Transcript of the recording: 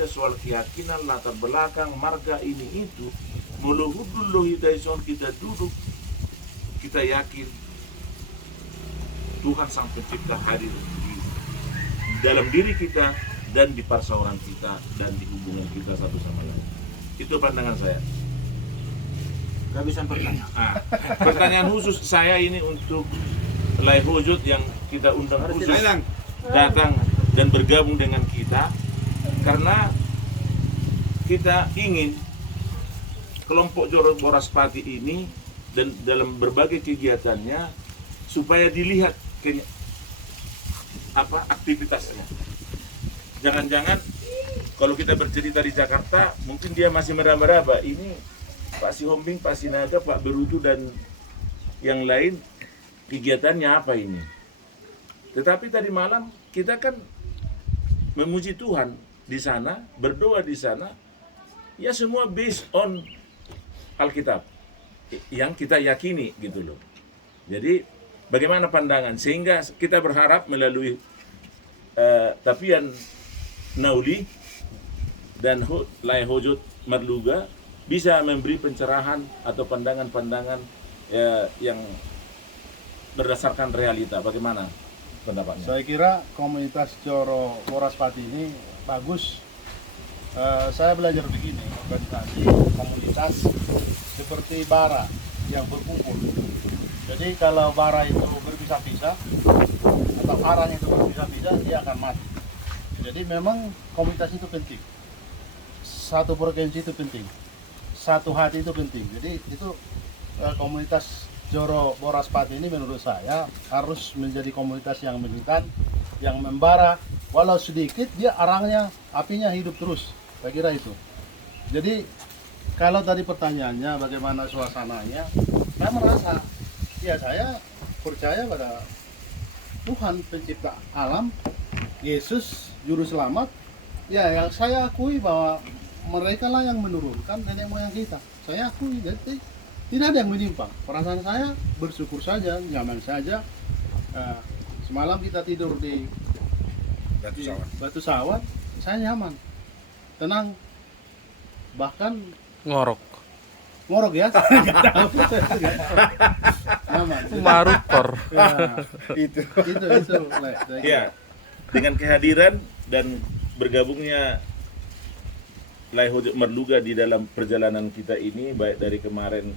berbeda soal keyakinan, latar belakang, marga ini itu, muluhud dulu kita duduk, kita yakin Tuhan Sang Pencipta hadir di dalam diri kita dan di persaudaraan kita dan di hubungan kita satu sama lain. Itu pandangan saya. Kehabisan pertanyaan. Pertanyaan khusus saya ini untuk Laihojot yang kita undang khusus datang dan bergabung dengan kita karena kita ingin kelompok Joro Boraspati ini dan dalam berbagai kegiatannya supaya dilihat aktivitasnya. Jangan-jangan kalau kita bercerita di Jakarta mungkin dia masih meraba-raba ini Pak Sihombing, Pak Sinaga, Pak Berutu dan yang lain kegiatannya apa ini. Tetapi tadi malam kita kan memuji Tuhan di sana, berdoa di sana, ya semua based on Alkitab yang kita yakini gitu loh. Jadi bagaimana pandangan sehingga kita berharap melalui Tapian Nauli dan Laihojot Marluga bisa memberi pencerahan atau pandangan-pandangan yang berdasarkan realita. Bagaimana pendapatnya? Saya kira komunitas Joro Boraspati ini bagus. Saya belajar begini, organisasi komunitas seperti bara yang berkumpul. Jadi kalau bara itu berpisah-pisah atau arahnya itu berpisah-pisah, dia akan mati. Jadi memang komunitas itu penting. Satu frekuensi itu penting. Satu hati itu penting. Jadi itu komunitas Joro Boraspati ini menurut saya harus menjadi komunitas yang militan, yang membara, walau sedikit dia arangnya, apinya hidup terus. Saya kira itu. Jadi kalau tadi pertanyaannya bagaimana suasananya, saya merasa ya saya percaya pada Tuhan pencipta alam, Yesus juru selamat. Ya yang saya akui bahwa mereka lah yang menurunkan nenek moyang kita. Saya akui, jadi tidak ada yang menyimpang. Perasaan saya bersyukur saja, nyaman saja. Semalam kita tidur di Batu Sawan, saya nyaman, tenang, bahkan ngorok ya. Nyaman. marukor. Ya, itu. Ya, dengan kehadiran dan bergabungnya Laihojot Marluga di dalam perjalanan kita ini, baik dari kemarin